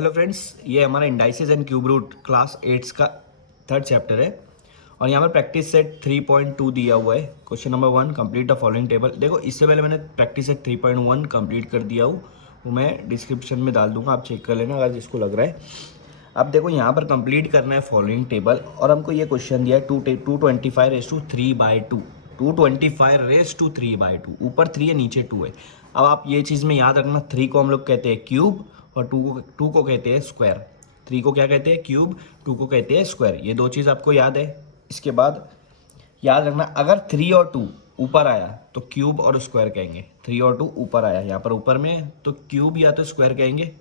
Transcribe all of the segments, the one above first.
Hello friends, ये हमारा indices and cube root class 8 का थर्ड चैप्टर है और यहाँ पर प्रैक्टिस सेट 3.2 दिया हुआ है। Question number 1, complete the following table. देखो, इससे पहले मैंने प्रैक्टिस सेट 3.1 कंप्लीट कर दिया हूँ, वो मैं डिस्क्रिप्शन में डाल दूंगा, आप चेक कर लेना अगर जिसको लग रहा है। अब देखो, यहाँ पर कंप्लीट करना है फॉलोइंग टेबल और हमको ये क्वेश्चन दिया है 225 रेस टू 3/2, 225 रेस टू 3/2। ऊपर 3 है, नीचे 2 है। अब आप ये चीज़ में याद रखना, 3 को हम लोग कहते हैं क्यूब और 2 को कहते हैं स्क्वायर। 3 को क्या कहते हैं? क्यूब। 2 को कहते हैं स्क्वायर। ये दो चीज़ आपको याद है। इसके बाद याद रखना, अगर 3 और 2 ऊपर आया तो क्यूब और स्क्वायर कहेंगे। 3 और 2 ऊपर आया, यहाँ पर ऊपर में है, तो क्यूब या तो स्क्वायर कहेंगे।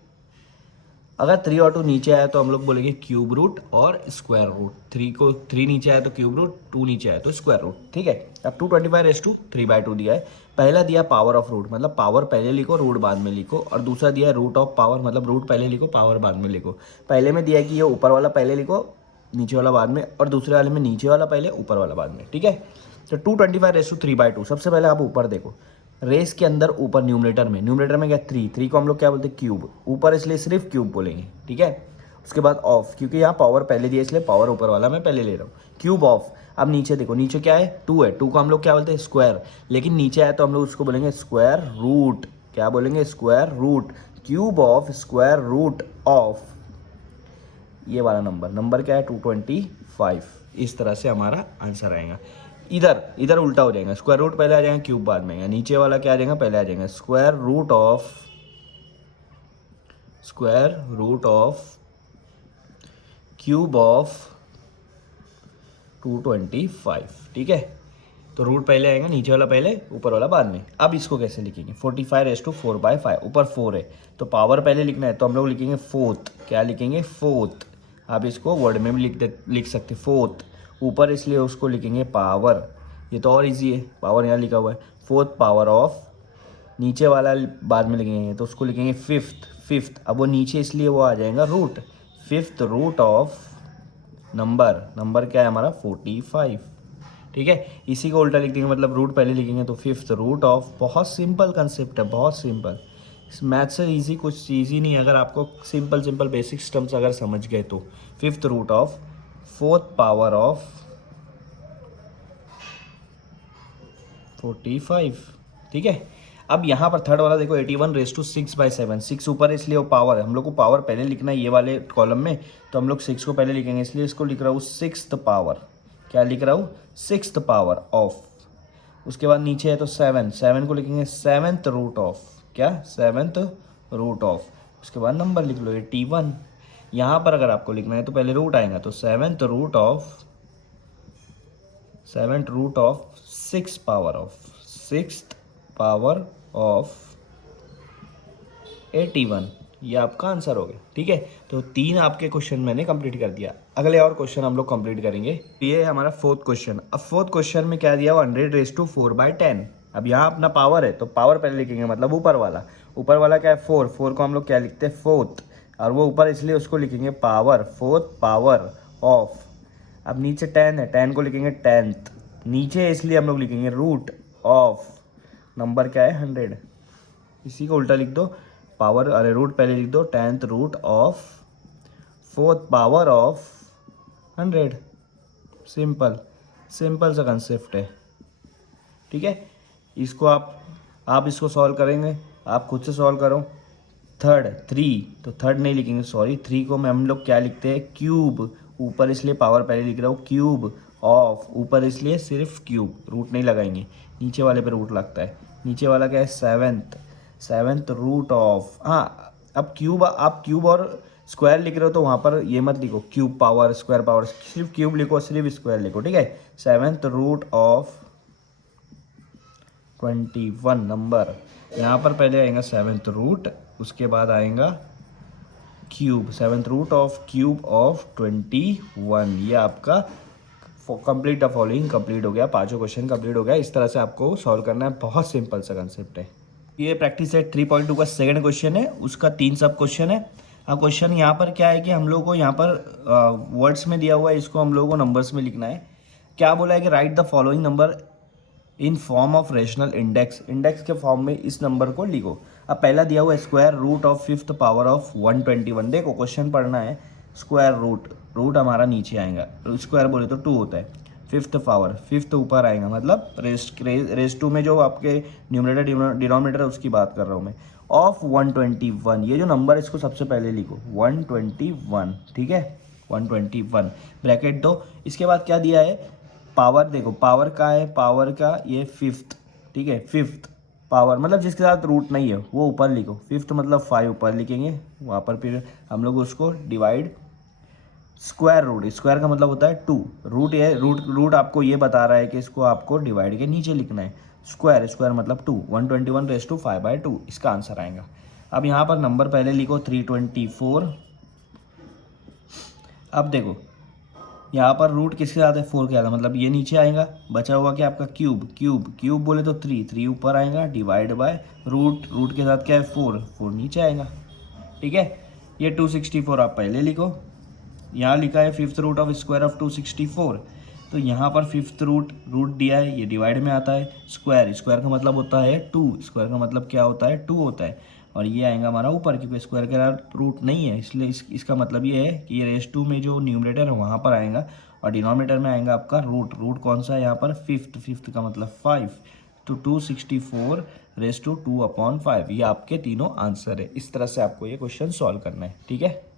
अगर 3 और 2 नीचे आया तो हम लोग बोलेंगे क्यूब रूट और स्क्वायर रूट। 3 नीचे आया तो क्यूब रूट, 2 नीचे आया तो स्क्वायर रूट। ठीक है। अब 225 रेस टू 3/2 दिया है। पहला दिया पावर ऑफ रूट, मतलब पावर पहले लिखो, रूट बाद में लिखो। और दूसरा दिया रूट ऑफ पावर, मतलब रूट पहले लिखो, पावर बाद में लिखो। पहले में दिया है कि ये ऊपर वाला पहले लिखो, नीचे वाला बाद में, और दूसरे वाले में नीचे वाला पहले, ऊपर वाला बाद में। ठीक है। तो 225 रेस टू 3/2। सबसे पहले आप ऊपर देखो, रेस के अंदर ऊपर न्यूमरेटर में क्या? 3 को हम लोग क्या बोलते हैं? क्यूब। ऊपर इसलिए सिर्फ क्यूब बोलेंगे। ठीक है। उसके बाद ऑफ, क्योंकि यहाँ पावर पहले दिया इसलिए पावर ऊपर वाला मैं पहले ले रहा हूँ, क्यूब ऑफ। अब नीचे देखो, नीचे क्या है? 2 है। 2 को हम लोग क्या बोलते हैं? स्क्वायर। लेकिन नीचे आया तो हम लोग उसको बोलेंगे स्क्वायर रूट। क्या बोलेंगे? Square root. Cube of square root of ये वाला नंबर क्या है? 225। इस तरह से हमारा आंसर आएगा। इधर इधर उल्टा हो जाएगा, स्क्वायर रूट पहले आ जाएगा, क्यूब बाद में आएगा। नीचे वाला क्या आ जाएगा? पहले आ जाएगा square root of cube of 225। ठीक है। तो रूट पहले आएगा, नीचे वाला पहले, ऊपर वाला बाद में। अब इसको कैसे लिखेंगे? 45 रेस टू 4/5। ऊपर 4 है तो पावर पहले लिखना है, तो हम लोग लिखेंगे फोर्थ। क्या लिखेंगे? फोर्थ। आप इसको वर्ड में भी लिख सकते, फोर्थ। ऊपर इसलिए उसको लिखेंगे पावर, ये तो और इजी है, पावर यहाँ लिखा हुआ है। फोर्थ पावर ऑफ, नीचे वाला बाद में लिखेंगे तो उसको लिखेंगे फिफ्थ। अब वो नीचे इसलिए वो आ जाएगा root. Fifth root of number क्या है हमारा? 45। ठीक है। इसी को उल्टा लिख देंगे, मतलब रूट पहले लिखेंगे तो फिफ्थ रूट ऑफ। बहुत सिंपल कंसेप्ट है, बहुत सिंपल। इस मैथ से इजी कुछ ईजी नहीं है, अगर आपको सिंपल बेसिक टर्म्स अगर समझ गए तो। Fifth root of fourth power of 45। ठीक है। अब यहाँ पर थर्ड वाला देखो, 81 रेस टू 6/7। 6 ऊपर है इसलिए वो पावर है, हम लोग को पावर पहले लिखना है ये वाले कॉलम में, तो हम लोग 6 को पहले लिखेंगे, इसलिए इसको लिख रहा हूँ सिक्स्थ पावर। क्या लिख रहा हूँ? Sixth power of. उसके बाद नीचे है तो 7 को लिखेंगे सेवेंथ रूट ऑफ। क्या? Seventh root of. उसके बाद नंबर लिख लो 81। यहाँ पर अगर आपको लिखना है तो पहले रूट आएगा, तो seventh root of 6 power of, sixth power of 81। ये आपका आंसर हो गया। ठीक है। तो 3 आपके क्वेश्चन मैंने कंप्लीट कर दिया। अगले और क्वेश्चन हम लोग कंप्लीट करेंगे। ये है हमारा फोर्थ क्वेश्चन। अब फोर्थ क्वेश्चन में क्या दिया हुआ? 100 रेस टू 4/10। अब यहाँ अपना पावर है तो पावर पहले लिखेंगे, मतलब ऊपर वाला क्या है? 4 को हम लोग क्या लिखते हैं? फोर्थ। और वो ऊपर इसलिए उसको लिखेंगे पावर, फोर्थ पावर ऑफ। अब नीचे 10 है, 10 को लिखेंगे टेंथ। नीचे इसलिए हम लोग लिखेंगे रूट ऑफ नंबर क्या है? 100। इसी को उल्टा लिख दो, पावर, अरे रूट पहले लिख दो, tenth root of fourth power of 100। Simple सा कंसेप्ट है। ठीक है। इसको आप इसको सॉल्व करेंगे, आप खुद से सॉल्व करो। थर्ड 3, तो थर्ड नहीं लिखेंगे, सॉरी, 3 को हम लोग क्या लिखते हैं? क्यूब। ऊपर इसलिए पावर पहले लिख रहा हूँ, क्यूब ऑफ। ऊपर इसलिए सिर्फ क्यूब, रूट नहीं लगाएंगे, नीचे वाले पे रूट लगता है। नीचे वाला क्या है? Seventh root of. हाँ, अब आप क्यूब और स्क्वायर लिख रहे हो तो वहाँ पर ये मत लिखो क्यूब पावर स्क्वायर पावर, सिर्फ क्यूब लिखो, सिर्फ स्क्वायर लिखो। ठीक है। Seventh root of 21 number. यहाँ पर पहले आएगा सेवेंथ रूट, उसके बाद आएगा cube, seventh root of cube of 21। ये आपका कंप्लीट द फॉलोइंग कंप्लीट हो गया, पांचों क्वेश्चन कंप्लीट हो गया। इस तरह से आपको सॉल्व करना है, बहुत सिंपल सा कंसेप्ट है। ये प्रैक्टिस सेट 3.2 का सेकंड क्वेश्चन है, उसका 3 सब क्वेश्चन है। अब क्वेश्चन यहाँ पर क्या है कि हम लोग को यहाँ पर वर्ड्स में दिया हुआ है, इसको हम लोग को नंबर्स में लिखना है। क्या बोला है कि write the following number in form of rational index. Index के फॉर्म में इस नंबर को लिखो। अब पहला दिया हुआ square root of fifth power of 121। देखो क्वेश्चन पढ़ना है, स्क्वायर रूट, रूट हमारा नीचे आएगा, स्क्वायर बोले तो 2 होता है, फिफ्थ पावर, फिफ्थ ऊपर आएगा, मतलब रेस टू में जो आपके न्यूमरेटर डिनोमिनेटर है उसकी बात कर रहा हूँ मैं, ऑफ 121। ये जो नंबर है इसको सबसे पहले लिखो 121, ठीक है, 121 ब्रैकेट दो। इसके बाद क्या दिया है, पावर, देखो पावर का है, पावर का ये फिफ्थ, ठीक है, फिफ्थ पावर मतलब जिसके साथ रूट नहीं है वो ऊपर लिखो, फिफ्थ मतलब 5 ऊपर लिखेंगे, वहाँ पर फिर हम लोग उसको डिवाइड, स्क्वायर रूट, स्क्वायर का मतलब होता है 2, रूट ये रूट आपको ये बता रहा है कि इसको आपको डिवाइड के नीचे लिखना है, स्क्वायर, स्क्वायर मतलब 2, 121 इसका आंसर आएगा। अब यहाँ पर नंबर पहले लिखो 324। अब देखो यहाँ पर रूट किसके साथ है, 4 के साथ, मतलब ये नीचे आएगा, बचा हुआ क्या आपका क्यूब, क्यूब बोले तो 3 ऊपर आएगा, डिवाइड बाय रूट के साथ क्या है 4 नीचे आएगा, ठीक है। ये 264 आप पहले लिखो, यहाँ लिखा है fifth root of square of 264, तो यहाँ पर फिफ्थ रूट दिया है, ये डिवाइड में आता है, स्क्वायर का मतलब होता है 2, स्क्वायर का मतलब क्या होता है 2 होता है, और ये आएगा हमारा ऊपर, क्योंकि स्क्वायर का रूट नहीं है, इसलिए इसका मतलब ये है कि ये रेस टू में जो न्यूमरेटर है वहाँ पर आएगा, और डिनोमिनेटर में आएगा आपका रूट कौन सा है यहाँ पर, फिफ्थ का मतलब 5, तो 264 रेस टू 2/5, ये आपके तीनों आंसर है। इस तरह से आपको ये क्वेश्चन सॉल्व करना है, ठीक है।